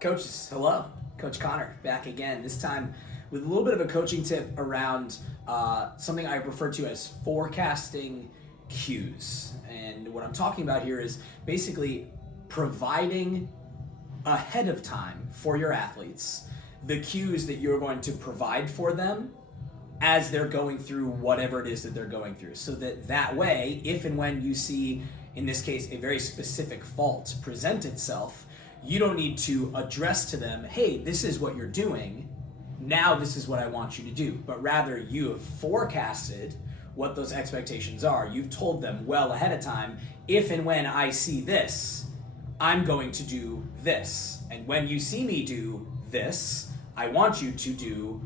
Coaches, hello. Coach Connor back again, this time with a little bit of a coaching tip around something I refer to as forecasting cues. And what I'm talking about here is basically providing ahead of time for your athletes the cues that you're going to provide for them as they're going through whatever it is that they're going through. So that way, if and when you see, in this case, a very specific fault present itself, you don't need to address to them, hey, this is what you're doing, now this is what I want you to do. But rather, you have forecasted what those expectations are. You've told them well ahead of time, if and when I see this, I'm going to do this. And when you see me do this, I want you to do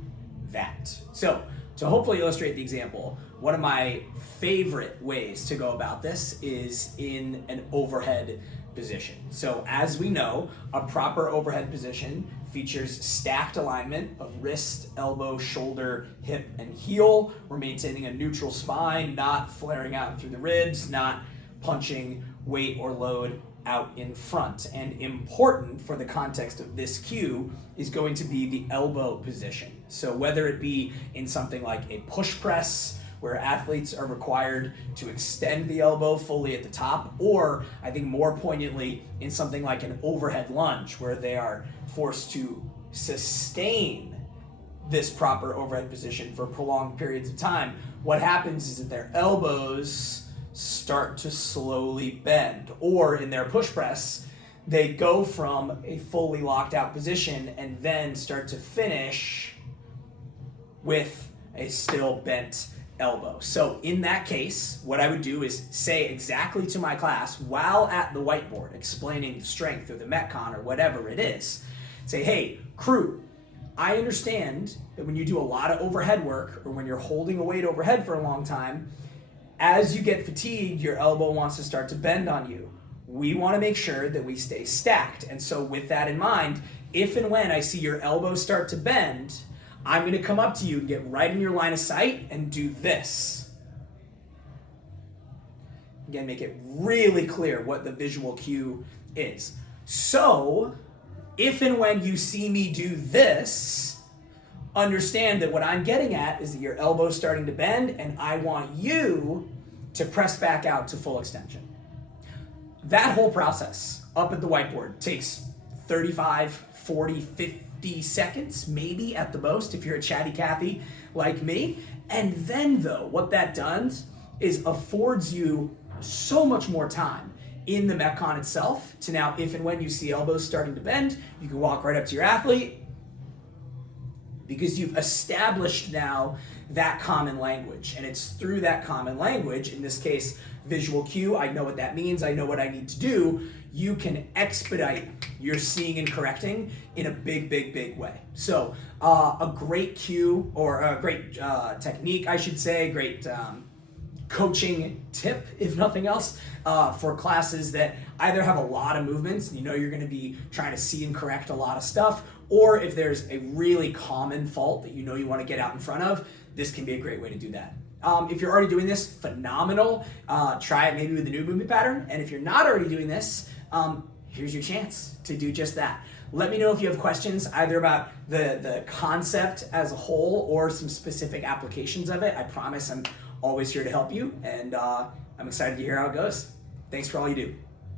that. So, to hopefully illustrate the example, one of my favorite ways to go about this is in an overhead position. So as we know, a proper overhead position features stacked alignment of wrist, elbow, shoulder, hip, and heel. We're maintaining a neutral spine, not flaring out through the ribs, not punching weight or load out in front. And important for the context of this cue is going to be the elbow position. So whether it be in something like a push press, where athletes are required to extend the elbow fully at the top, or I think more poignantly in something like an overhead lunge, where they are forced to sustain this proper overhead position for prolonged periods of time, what happens is that their elbows start to slowly bend, or in their push press, they go from a fully locked out position and then start to finish with a still bent elbow. So in that case, what I would do is say exactly to my class while at the whiteboard explaining the strength or the Metcon or whatever it is, say, hey, crew, I understand that when you do a lot of overhead work or when you're holding a weight overhead for a long time, as you get fatigued, your elbow wants to start to bend on you. We want to make sure that we stay stacked. And so with that in mind, if and when I see your elbow start to bend, I'm going to come up to you and get right in your line of sight and do this. Again, make it really clear what the visual cue is. So, if and when you see me do this, understand that what I'm getting at is that your elbow's starting to bend and I want you to press back out to full extension. That whole process up at the whiteboard takes 35, 40, 50 seconds, maybe at the most, if you're a chatty Cathy like me. And then though, what that does is affords you so much more time in the Metcon itself to now, if and when you see elbows starting to bend, you can walk right up to your athlete because you've established now that common language. And it's through that common language, in this case, visual cue, I know what that means, I know what I need to do, you can expedite your seeing and correcting in a big, big, big way. So a great cue, or a great technique, I should say, great coaching tip, if nothing else, for classes that either have a lot of movements, and you know you're going to be trying to see and correct a lot of stuff, or if there's a really common fault that you know you want to get out in front of, this can be a great way to do that. If you're already doing this, phenomenal. Try it maybe with a new movement pattern. And if you're not already doing this, here's your chance to do just that. Let me know if you have questions either about the concept as a whole or some specific applications of it. I promise I'm always here to help you, and I'm excited to hear how it goes. Thanks for all you do.